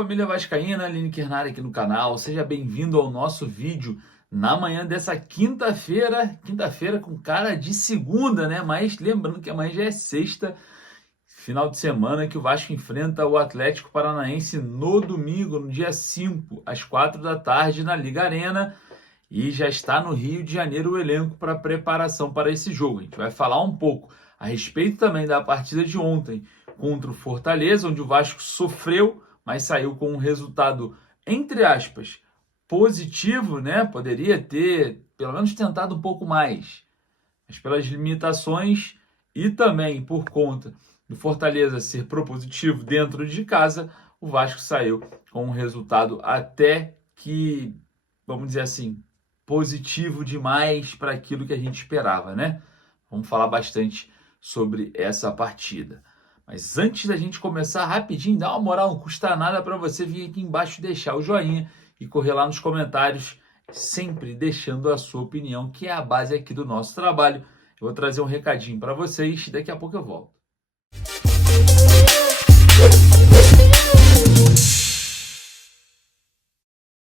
família vascaína, Lineker na área aqui no canal. Seja bem-vindo ao nosso vídeo na manhã dessa quinta-feira com cara de segunda, né? Mas lembrando que amanhã já é sexta, final de semana, que o Vasco enfrenta o Atlético Paranaense no domingo, no dia 5, às 4 da tarde, na Liga Arena. E já está no Rio de Janeiro o elenco para preparação para esse jogo. A gente vai falar um pouco a respeito também da partida de ontem contra o Fortaleza, onde o Vasco sofreu, mas saiu com um resultado, entre aspas, positivo, né? Poderia ter, pelo menos, tentado um pouco mais. Mas pelas limitações e também por conta do Fortaleza ser propositivo dentro de casa, o Vasco saiu com um resultado até que, vamos dizer assim, positivo demais para aquilo que a gente esperava, né? Vamos falar bastante sobre essa partida. Mas antes da gente começar, rapidinho, dá uma moral, não custa nada para você vir aqui embaixo deixar o joinha e correr lá nos comentários, sempre deixando a sua opinião, que é a base aqui do nosso trabalho. Eu vou trazer um recadinho para vocês, daqui a pouco eu volto.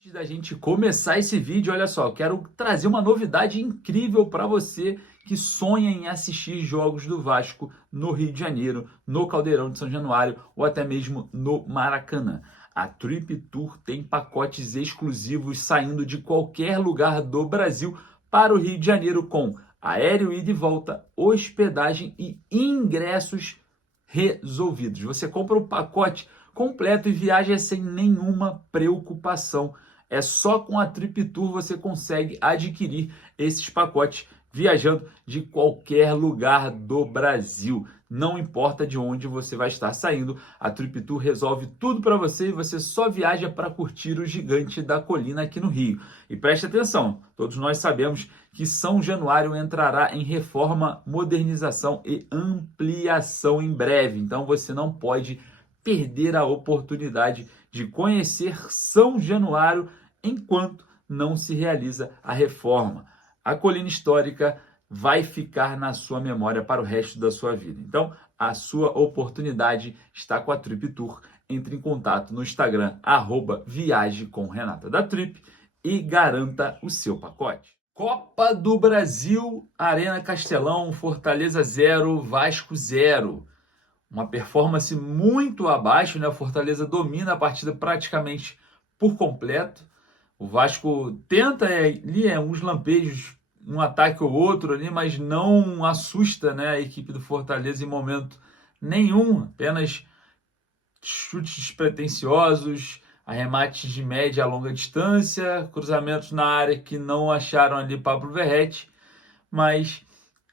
Antes da gente começar esse vídeo, olha só, eu quero trazer uma novidade incrível para você que sonha em assistir jogos do Vasco no Rio de Janeiro, no Caldeirão de São Januário ou até mesmo no Maracanã. A Trip Tour tem pacotes exclusivos saindo de qualquer lugar do Brasil para o Rio de Janeiro com aéreo ida e volta, hospedagem e ingressos resolvidos. Você compra o pacote completo e viaja sem nenhuma preocupação. É só com a Trip Tour você consegue adquirir esses pacotes viajando de qualquer lugar do Brasil. Não importa de onde você vai estar saindo, a Trip Tour resolve tudo para você e você só viaja para curtir o gigante da colina aqui no Rio. E preste atenção, todos nós sabemos que São Januário entrará em reforma, modernização e ampliação em breve. Então você não pode perder a oportunidade de conhecer São Januário enquanto não se realiza a reforma. A colina histórica vai ficar na sua memória para o resto da sua vida. Então, a sua oportunidade está com a Trip Tour. Entre em contato no Instagram, @viagecomrenata da Trip e garanta o seu pacote. Copa do Brasil, Arena Castelão, Fortaleza 0, Vasco 0. Uma performance muito abaixo, né? O Fortaleza domina a partida praticamente por completo. O Vasco tenta ali uns lampejos, um ataque ou outro ali, mas não assusta, né, a equipe do Fortaleza em momento nenhum. Apenas chutes despretensiosos, arremates de média a longa distância, cruzamentos na área que não acharam ali Pablo Verratti, mas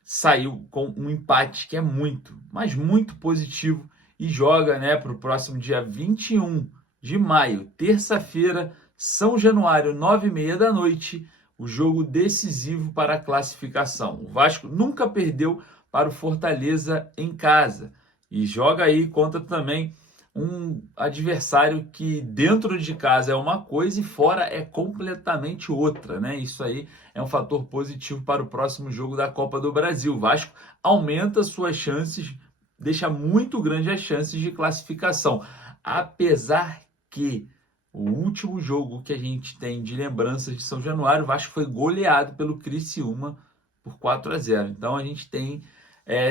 saiu com um empate que é muito, mas muito positivo e joga, né, para o próximo dia 21 de maio, terça-feira, São Januário, 9h30 da noite, o jogo decisivo para a classificação. O Vasco nunca perdeu para o Fortaleza em casa e joga aí contra também um adversário que dentro de casa é uma coisa e fora é completamente outra, né? Isso aí é um fator positivo para o próximo jogo da Copa do Brasil. O Vasco aumenta suas chances, deixa muito grande as chances de classificação, apesar que o último jogo que a gente tem de lembranças de São Januário, o Vasco foi goleado pelo Criciúma por 4-0. Então a gente tem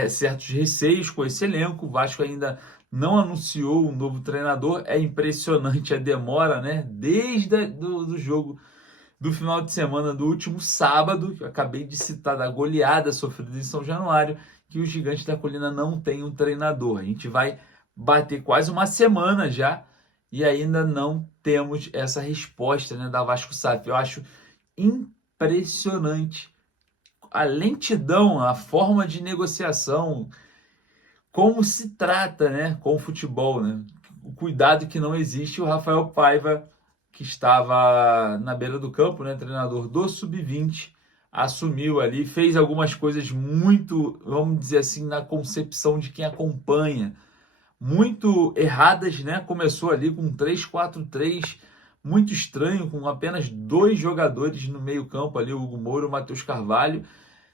certos receios com esse elenco. O Vasco ainda não anunciou um novo treinador. É impressionante a demora, né? Desde do jogo do final de semana do último sábado, que eu acabei de citar, da goleada sofrida em São Januário, que o Gigante da Colina não tem um treinador. A gente vai bater quase uma semana já e ainda não temos essa resposta, né, da Vasco SAF. Eu acho impressionante a lentidão, a forma de negociação, como se trata, né, com o futebol, né? O cuidado que não existe. O Rafael Paiva, que estava na beira do campo, né, treinador do Sub-20, assumiu ali, fez algumas coisas muito, vamos dizer assim, na concepção de quem acompanha, muito erradas, né? Começou ali com 3-4-3, muito estranho, com apenas 2 jogadores no meio campo ali, o Hugo Moura e o Matheus Carvalho.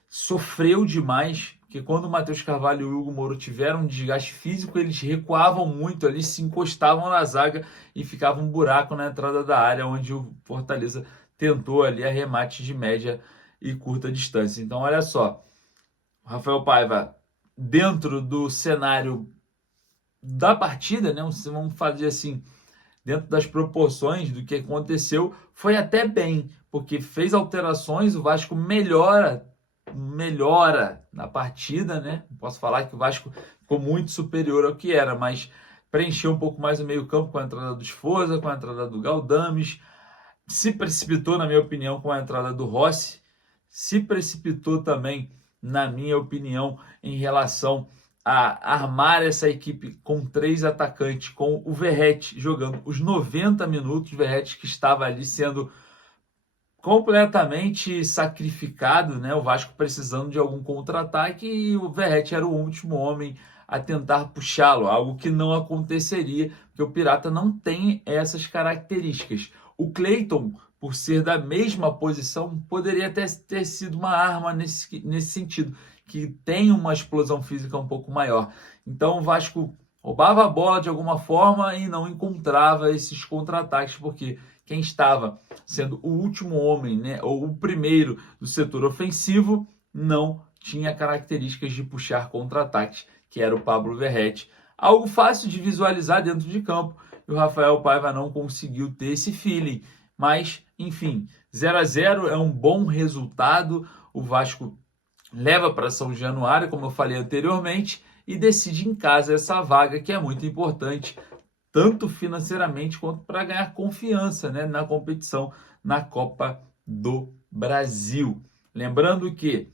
Sofreu demais porque quando o Matheus Carvalho e o Hugo Moura tiveram um desgaste físico, eles recuavam muito ali, se encostavam na zaga e ficava um buraco na entrada da área, onde o Fortaleza tentou ali arremate de média e curta distância. Então, olha só, o Rafael Paiva, dentro do cenário da partida, né, vamos fazer assim, dentro das proporções do que aconteceu, foi até bem, porque fez alterações, o Vasco melhora na partida, né? Não posso falar que o Vasco ficou muito superior ao que era, mas preencheu um pouco mais o meio-campo com a entrada do Sforza, com a entrada do Galdames, se precipitou, na minha opinião, com a entrada do Rossi, se precipitou também, na minha opinião, em relação a armar essa equipe com 3 atacantes, com o Verratti jogando os 90 minutos, o Verratti que estava ali sendo completamente sacrificado, né? O Vasco precisando de algum contra-ataque e o Verratti era o último homem a tentar puxá-lo, algo que não aconteceria, porque o Pirata não tem essas características. O Cleiton, por ser da mesma posição, poderia ter sido uma arma nesse sentido, que tem uma explosão física um pouco maior. Então o Vasco roubava a bola de alguma forma e não encontrava esses contra-ataques, porque quem estava sendo o último homem, né, ou o primeiro do setor ofensivo, não tinha características de puxar contra-ataques, que era o Pablo Verratti. Algo fácil de visualizar dentro de campo, e o Rafael Paiva não conseguiu ter esse feeling. Mas, enfim, 0-0 é um bom resultado. O Vasco leva para São Januário, como eu falei anteriormente, e decide em casa essa vaga, que é muito importante, tanto financeiramente quanto para ganhar confiança, né, na competição, na Copa do Brasil. Lembrando que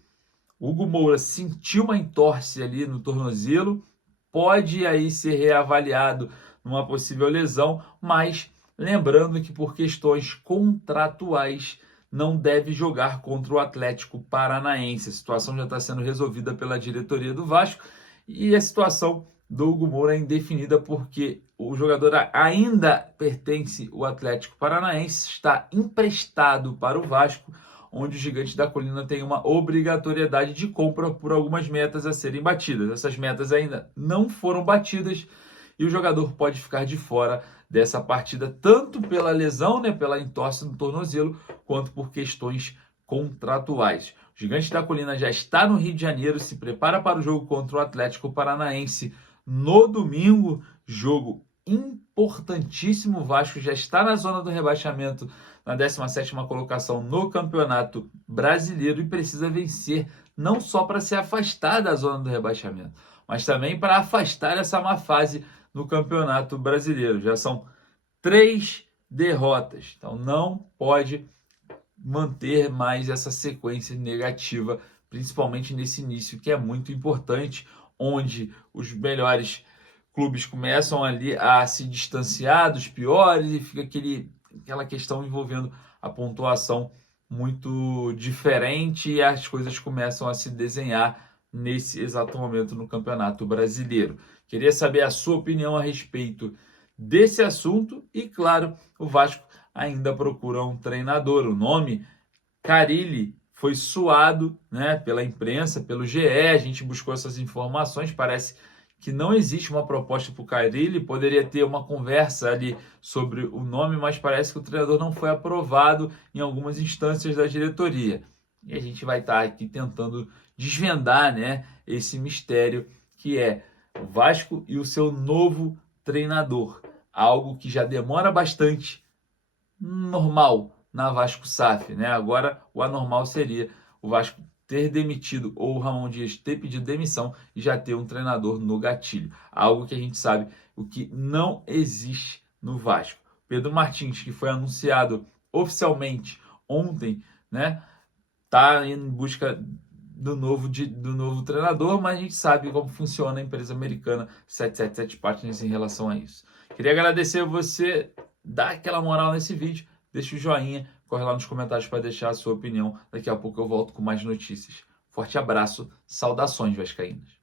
o Hugo Moura sentiu uma entorse ali no tornozelo, pode aí ser reavaliado numa possível lesão, mas lembrando que por questões contratuais não deve jogar contra o Atlético Paranaense. A situação já está sendo resolvida pela diretoria do Vasco e a situação do Hugo Moura é indefinida porque o jogador ainda pertence ao Atlético Paranaense, está emprestado para o Vasco, onde o Gigante da Colina tem uma obrigatoriedade de compra por algumas metas a serem batidas. Essas metas ainda não foram batidas e o jogador pode ficar de fora dessa partida, tanto pela lesão, né, pela entorse no tornozelo, quanto por questões contratuais. O Gigante da Colina já está no Rio de Janeiro, se prepara para o jogo contra o Atlético Paranaense no domingo, jogo importantíssimo. O Vasco já está na zona do rebaixamento, na 17ª colocação no Campeonato Brasileiro e precisa vencer não só para se afastar da zona do rebaixamento, mas também para afastar essa má fase no Campeonato Brasileiro. Já são 3 derrotas, então não pode manter mais essa sequência negativa, principalmente nesse início que é muito importante, onde os melhores clubes começam ali a se distanciar dos piores e fica aquela questão envolvendo a pontuação muito diferente e as coisas começam a se desenhar nesse exato momento no Campeonato Brasileiro. Queria saber a sua opinião a respeito desse assunto e, claro, o Vasco ainda procura um treinador. O nome Carille foi suado, né, pela imprensa, pelo GE, a gente buscou essas informações, parece que não existe uma proposta para o Carille, poderia ter uma conversa ali sobre o nome, mas parece que o treinador não foi aprovado em algumas instâncias da diretoria. E a gente vai estar aqui tentando desvendar, né, esse mistério que é o Vasco e o seu novo treinador. Algo que já demora bastante, normal na Vasco SAF, né? Agora o anormal seria o Vasco ter demitido ou o Ramon Dias ter pedido demissão e já ter um treinador no gatilho. Algo que a gente sabe o que não existe no Vasco. Pedro Martins, que foi anunciado oficialmente ontem, né? Tá em busca do novo treinador, mas a gente sabe como funciona a empresa americana 777 Partners em relação a isso. Queria agradecer a você, dar aquela moral nesse vídeo, deixa o joinha, corre lá nos comentários para deixar a sua opinião. Daqui a pouco eu volto com mais notícias. Forte abraço, saudações vascaínas.